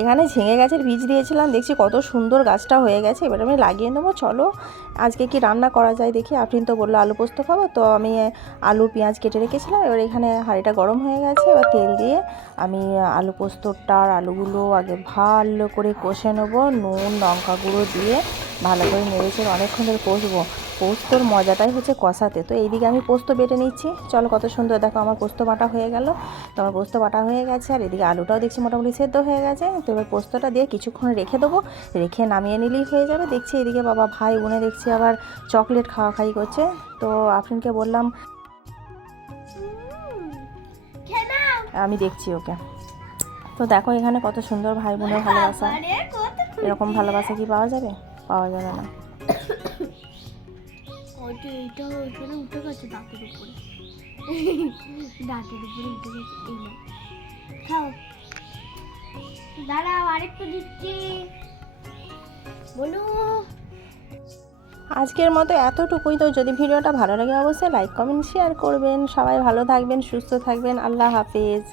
এখানে ঝিঙে গাছের বীজ দিয়েছিলাম, দেখছি কত সুন্দর গাছটা হয়ে গেছে। এবার আমি লাগিয়ে নেবো। চলো আজকে কি রান্না করা যায় দেখি। আফরিন তো বললো আলু পোস্ত খাবো, তো আমি আলু পেঁয়াজ কেটে রেখেছিলাম। এবার এখানে হাঁড়িটা গরম হয়ে গেছে, এবার তেল দিয়ে আমি আলু পোস্তটার আলুগুলো আগে ভালো করে কষে নেবো, নুন লঙ্কা গুঁড়ো দিয়ে ভালো করে নেড়েচেড়ে অনেকক্ষণ ধরে কষবো। পোস্তর মজাটাই হচ্ছে কষাতে। তো এইদিকে আমি পোস্ত বেটে নিচ্ছি। চলো কত সুন্দর দেখো আমার পোস্ত বাটা হয়ে গেল। তো আমার পোস্ত বাটা হয়ে গেছে, আর এদিকে আলুটাও দেখছি মোটামুটি সেদ্ধ হয়ে গেছে। তো এবার পোস্তটা দিয়ে কিছুক্ষণ রেখে দেবো, রেখে নামিয়ে নিলেই হয়ে যাবে। দেখছি এদিকে বাবা ভাই বোনে দেখছি আবার চকলেট খাওয়া খাই করছে। তো আফরিনকে বললাম আমি দেখছি ওকে। তো দেখো এখানে কত সুন্দর ভাই বোনের ভালোবাসা। এরকম ভালোবাসা কি পাওয়া যাবে? পাওয়া যাবে না। এইটা ওইখানে উঠে গেছে দাঁতের উপরে, দাঁতের উপরে উঠে গেছে। এই না খাও, দাঁড়াও আরেকটু দিচ্ছি, বলো। আজকের মতো এতটুকুই। তো যদি ভিডিওটা ভালো লাগে অবশ্যই লাইক কমেন্ট শেয়ার করবেন। সবাই ভালো থাকবেন, সুস্থ থাকবেন। আল্লাহ হাফেজ।